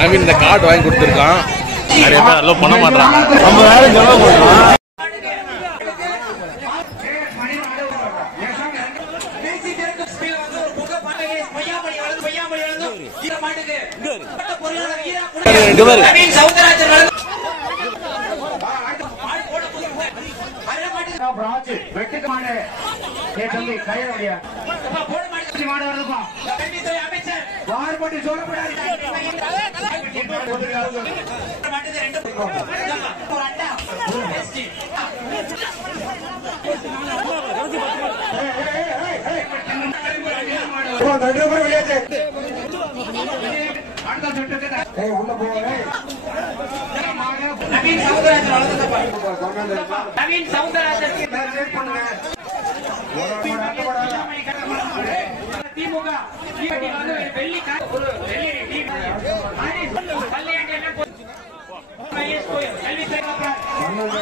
நவீன் இந்த கார்டு வாங்கி கொடுத்துருக்கான். நிறைய பேர் அலோவ் பண்ண மாட்டாங்க. நம்ம வேற செலவு பண்ணுறோம்.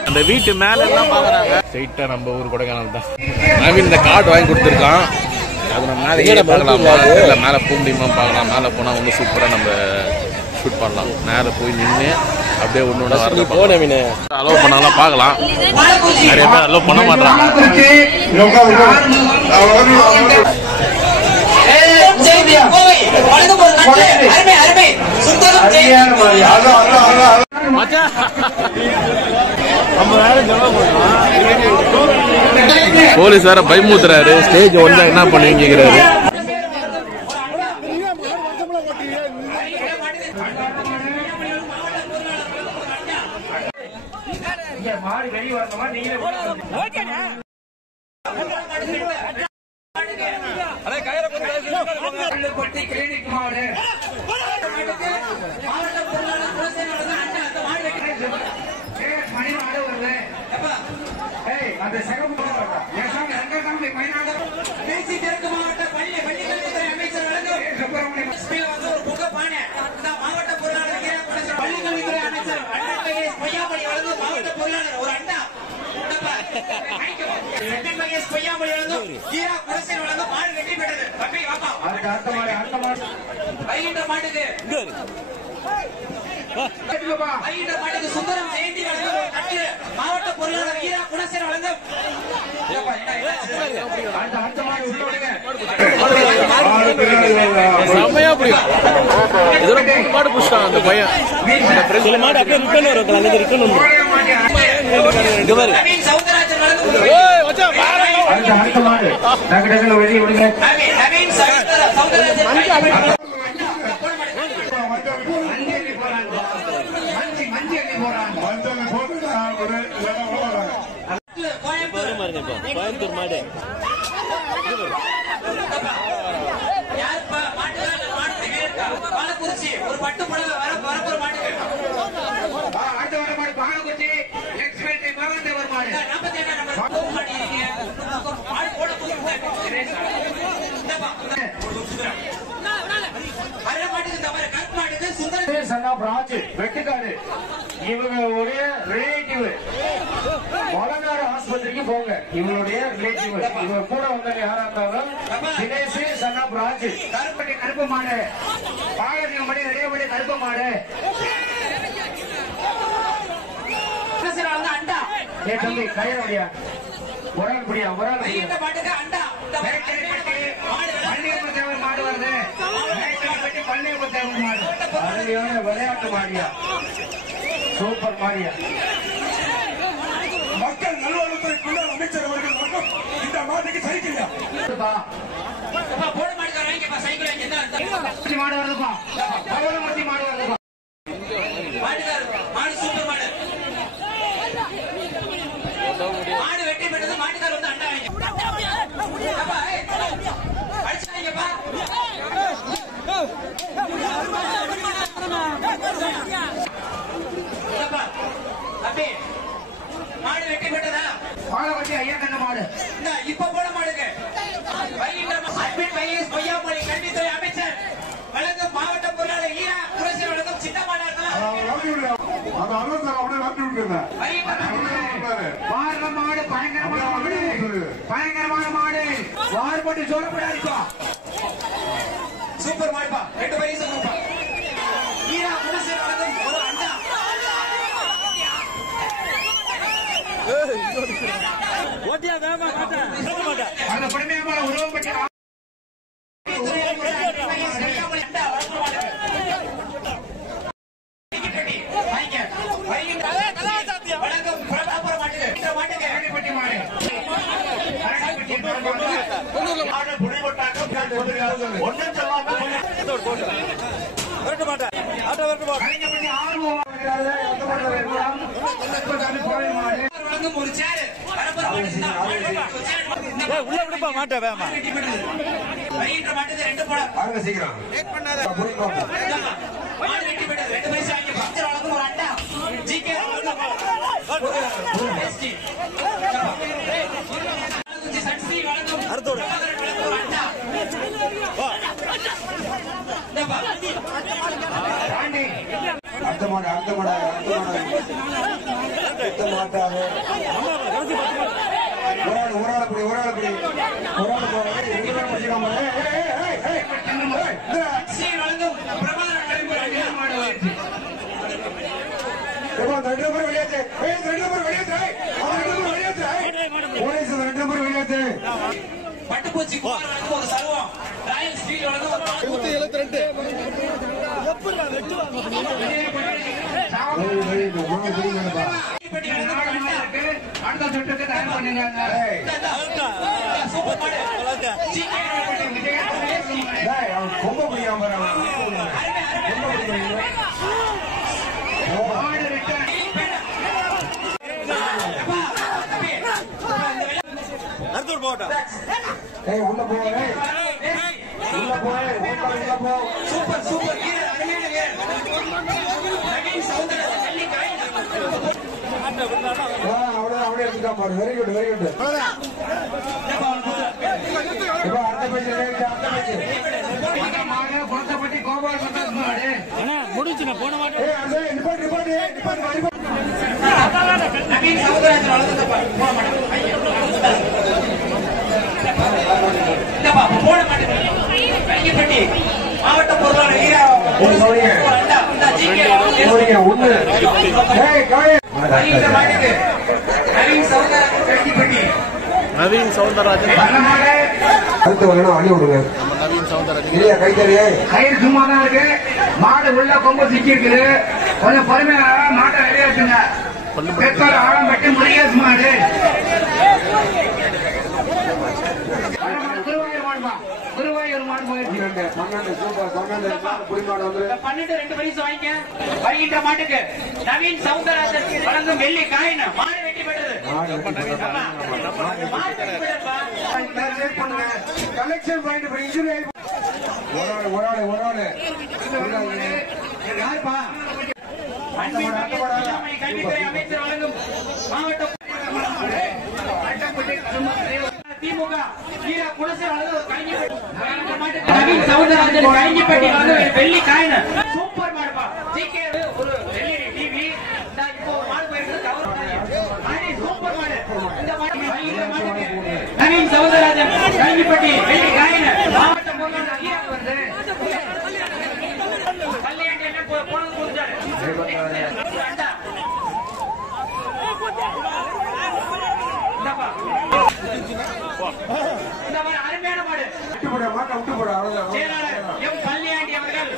அந்த வீட்டு மேல எல்லாம் பாக்குறாங்க. ஸ்ட்ரைட்டா நம்ம ஊர் கொடைக்கானல் தான். நவீன் இந்த கார்டு வாங்கி கொடுத்துருக்கான். அது நம்ம மேலே ஏற பார்க்கலாமா இல்லை மேலே போக முடியுமா பார்க்கலாம். மேலே போனால் வந்து சூப்பராக நம்ம ஷூட் பண்ணலாம். மேலே போய் நின்று அப்படியே ஒன்று ஒன்று வரது போன அலோவ் பண்ணாலும் பார்க்கலாம். நிறைய பேர் அலோவ் பண்ண மாட்டாங்க. போலீஸ் வேற பயமுத்துறாரு. ஸ்டேஜ் வந்தா என்ன பண்ணுவீங்க கேக்குறாரு. மாவட்ட பொருளாளர் ஈரா குணசேகர் வழங்கும் செம்மையா புரியும். இதோட பாடு புடிச்சான் அந்த பையன். சில மாடு அப்படியே ரிட்டர்ன் வரும். அங்க ரிட்டர்ன் வந்து இங்க பாரு. நவீன் சௌந்தரராஜன் வழங்கும். ஏய் மச்சான் பாரு. அந்த மாடு டக்கு டக்குல வெளிய விடுங்க. நவீன் சௌந்தரராஜன் கோயம்புத்தூர் மாடு பாலக்குறிச்சி ஒரு பட்டு புடவை வரப்போற மாடு அடுத்த வர மாடு பாலக்குறிச்சி எக்ஸ்பெக்ட் மகந்தே ஒரு மாடு 47 நம்பர் மாடு மாடு போட அரை மாட்டுக்கு தவிர கட் மாட்டுக்கு சுந்தர சன்னா பிரான்ச் வெட்டுக்காடு இவங்க உடைய ரிலேட்டிவ் மலநாடு ஆஸ்பத்திரிக்கு போங்க. இவங்களுடைய ரிலேட்டிவ் இவங்க கூட வந்தவங்க யாரா இருந்தாலும் தினேஷ் சன்னா பிரான்ச் கருப்பட்டி கருப்பு மாடு பாகத்தின் மணி நிறையபடி கருப்பு மாடு அண்டா ஏ தம்பி கயிறபடியா முறால்படியா முறால் அண்டா பள்ளியப்பத்தேவன் மாடு வருது. பள்ளியப்பத்தேவன் மாடு அருமையான விளையாட்டு மாடியா சூப்பர் மாடியா. மக்கள் நல்வாழ்வுத்துறை அமைச்சர் அவர்கள் மட்டும் இந்த மாட்டுக்கு சைக்கிள் போட மாட்டேங்க. சைக்கிள் மாடு வருதுப்பா. பவனமூர்த்தி மாடு வருதுப்பா. மாடு சூப்பர் மாடு. மாடு வெட்டி பெற்றது. மாட்டுக்கார் வந்து அண்டா அடிச்சாங்கப்பா. மாடு வெட்டி பெற்றதா பாலவட்டி ஐயா கண்ண மாடு இப்ப போட மாடுங்க. பொய்யாமொழி கல்வித்துறை அமைச்சர் வழங்கும் மாவட்ட பொருளாளர் ஈரா குணசேகர் வழங்கும் சின்ன மாடா மாடு பயங்கரமான மாடு வார்பட்டு சொல்லப்படாதுப்பா. சூப்பர் மாடுப்பா. 2 வயசு ஈரா உள்ள விடுப்பா மாட்டேன் வேமா பட்டுப்பூச்சி ஒரு சர்வம் ராயல் ஸ்டீல் அடுத்த சுற்றுக்கு தயார் பண்ணுங்க. கொம்ப முடியாம உள்ள போ சூப்பர் சூப்பர் அவளே எடுத்துக்கா பாரு. Very good very good. முடிச்சுன போன மாட்டேன் மாவட்ட பொருளாளர் நவீன் சவுந்தரராஜன் அடுத்து வரணும் அள்ளி விடுங்க. நவீன் சவுந்தரராஜன் இல்லையா கைத்தறியே கயிறு சும்மா தான் இருக்கு. மாடு உள்ள கொம்பு சிக்கி இருக்குது. கொஞ்சம் பொறுமையா மாட்டை வெளியேற்றுங்க. பெற்றோர் ஆழம் பட்டி முருகேஷ் மாடு குருவாயூர் மாடு போயிருக்கு. 12 பரிசு வாங்கிக்க. வருகின்ற மாட்டுக்கு நவீன் சவுந்தரராஜன் வழங்கும் வெள்ளி காயின் மாடு வெட்டி பெற்றது. கலெக்ஷன் பாயிண்ட் ஒரு ஆளு யாருப்பா? கல்வித்துறை அமைச்சர் வழங்கும் மாவட்ட திமுக நவீன் சவுந்தரராஜன் கலிங்கிப்பட்டி வெள்ளி காயின் சூப்பர் மாடுப்பா. ஒரு வெள்ளி டிவி இப்போ மாடு போயிருக்கு. சூப்பர் மாடு. இந்த மாடு நவீன் சவுந்தரராஜன் கலிங்கிப்பட்டி வெள்ளி காயின் மாவட்ட பொருளாளர் வருது. கல்யாணி என்ன போனது கொடுத்தாரு. அருமையான மாடு. எம் கல்யாணி அவர்கள்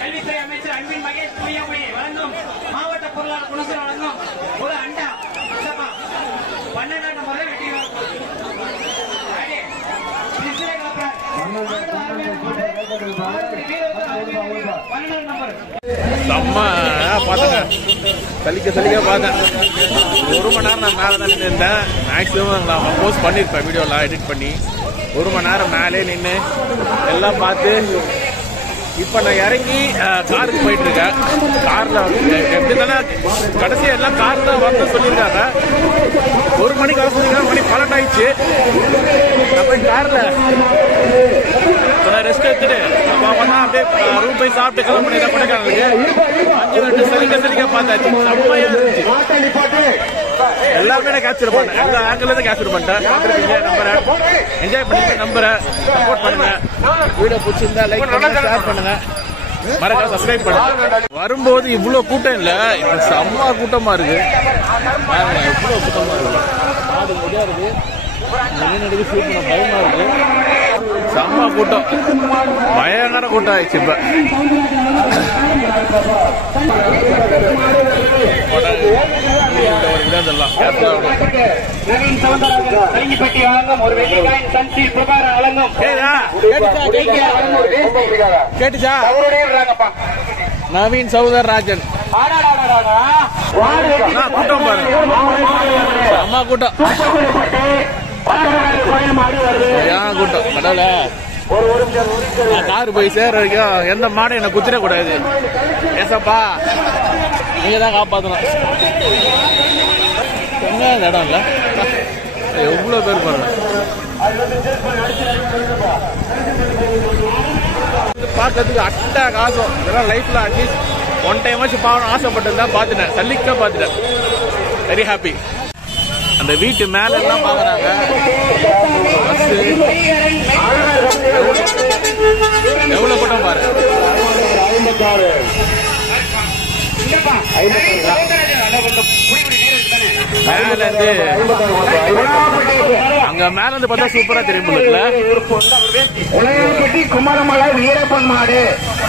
கல்வித்துறை அமைச்சர் அன்பின் மகேஷ் பொய்யாமொழி வழங்கும் மாவட்ட பொருளாளர் குணசர் வழங்கும் ஒரு அண்டா 12 நம்பர் வெற்றி செம்ம பார்த்தேங்க. சலிக்க பார்த்தேன். 1 மணி நேரம் நான் மேலே தான் நின்று இருந்தேன். மேக்ஸிமம் நான் போஸ்ட் பண்ணியிருப்பேன் வீடியோலாம் எடிட் பண்ணி. 1 மணி நேரம் மேலே நின்று எல்லாம் பார்த்து இப்போ நான் இறங்கி காருக்கு போயிட்டு இருக்கேன். காரில் எப்படின்னா கடைசியாக எல்லாம் கார் தான் வரணும்னு சொல்லியிருக்காங்க. 1 மணிக்கு வர சொல்லியிருக்காங்க. மணி 12 ஆயிடுச்சு. நான் போய் காரில் ரெஸ்ட் எடுத்துட்டு வந்தா அப்படியே ரூம் போய் சாப்பிட்டு கிளம்பினேன் கொடைக்கானலுக்கு. 5 மினிட் சலிக்க பார்த்தாச்சு. செம்மையா இருந்துச்சு. எல்லாமே நான் கேப்சர் பண்ணேன். எல்லா ஆங்கிள் இருந்து கேப்சர் பண்ணிட்டேன். பார்த்துருக்கீங்க. நம்பரை என்ஜாய் பண்ணுங்க. நம்பரை சப்போர்ட் பண்ணுங்க. வீடியோ பிடிச்சிருந்தா லைக் பண்ணுங்க, ஷேர் பண்ணுங்க. மறக்காம சப்ஸ்கிரைப் பண்ணுங்க. வரும்போது இவ்வளவு கூட்டம் இல்ல, இப்ப செம்ம கூட்டமா இருக்கு. இவ்வளவு கூட்டமா இருக்கு, மாடு முடியா இருக்கு. ஷூட் பண்ண பயமா இருக்கு. செம்ம கூட்டம், பயங்கர கூட்டம் ஆயிடுச்சு. இப்ப கேட்டுச்சா? நவீன் சௌந்தரராஜன் கூட்டம் பாருங்க, செம்ம கூட்டம். கூட்டம் கடவுள, காரு போய் சேர வரைக்கும் எந்த மாடும் என்ன குத்திரக்கூடாது. ஏசப்பா நீங்க தான் காப்பாத்தணும். என்ன இடம் இல்ல, எவ்வளவு பேர் பாருங்க. பார்க்கறதுக்கு அட்டா காசம். இதெல்லாம் லைஃப்ல அட்லீஸ்ட் ஒன் டைம் வச்சு பார்க்கணும் ஆசைப்பட்டு தான் பார்த்துட்டேன், தள்ளிக்க பார்த்துட்டேன். Very happy. அந்த வீட்டு மேல எல்லாம் பாக்குறாங்க. எவ்வளவு கூட்டம் பாரு. மேல இருந்து அங்க மேல இருந்து பார்த்தா சூப்பரா தெரியும். குமாரமலை வீரப்பன் மாடு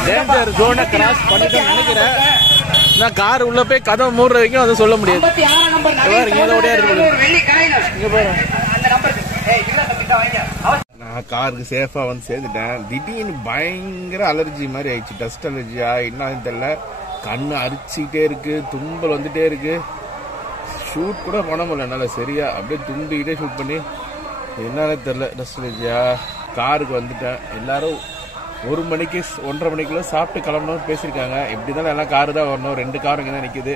டேஞ்சர் ஜோனை கிராஸ் பண்ணிட்டு நினைக்கிறேன். கார் உள்ள போய் கதவை மூடுற வரைக்கும் அதை சொல்ல முடியாது. நான் காருக்கு சேஃபா வந்து சேர்ந்துட்டேன். திடீர்னு பயங்கர அலர்ஜி மாதிரி ஆயிடுச்சு. டஸ்ட் அலர்ஜியா என்னன்னு தெரியல. கண்ணு அரிச்சுக்கிட்டே இருக்கு, தும்பல் வந்துட்டே இருக்கு. ஷூட் கூட பண்ண முடியல என்னால சரியா. அப்படியே தும்பிக்கிட்டே ஷூட் பண்ணி என்னன்னு தெரியல, டஸ்ட் அலர்ஜியா. காருக்கு வந்துட்டேன். எல்லாரும் 1 மணிக்கு 1:30 மணிக்குள்ள சாப்பிட்டு கிளம்பணும் பேசியிருக்காங்க. எப்படி இருந்தாலும் எல்லாம் காரு தான் வரணும். 2 கார் இங்கே தான் நிற்குது.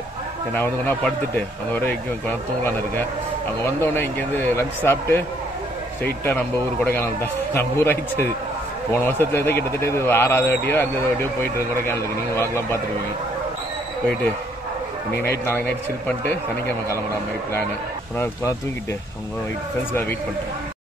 நான் வந்து கொண்டா படுத்துட்டு அங்கே வரைக்கும் தூங்கலான்னு இருக்கேன். அங்கே வந்தோடனே இங்கேருந்து லஞ்ச் சாப்பிட்டு ஸ்ட்ரெயிட்டாக நம்ம ஊர் கொடைக்கானல் தான். நம்ம ஊர் ஆயிடுச்சு. போன வருஷத்துலேருந்து கிட்டத்தட்ட இது 6வது வாட்டியோ 5வது வாட்டியோ போயிட்டு இருக்கு கொடைக்கானலுக்கு. நீங்கள் வாங்கலாம் பார்த்துருவீங்க. போயிட்டு இன்னைக்கு நைட் நாளைக்கு நைட் சில் பண்ணிட்டு சனிக்கிழமை கிளம்புற மாதிரி பிளானு. தூங்கிட்டு அவங்க ஃப்ரெண்ட்ஸ்க்காக வெயிட் பண்ணுறேன்.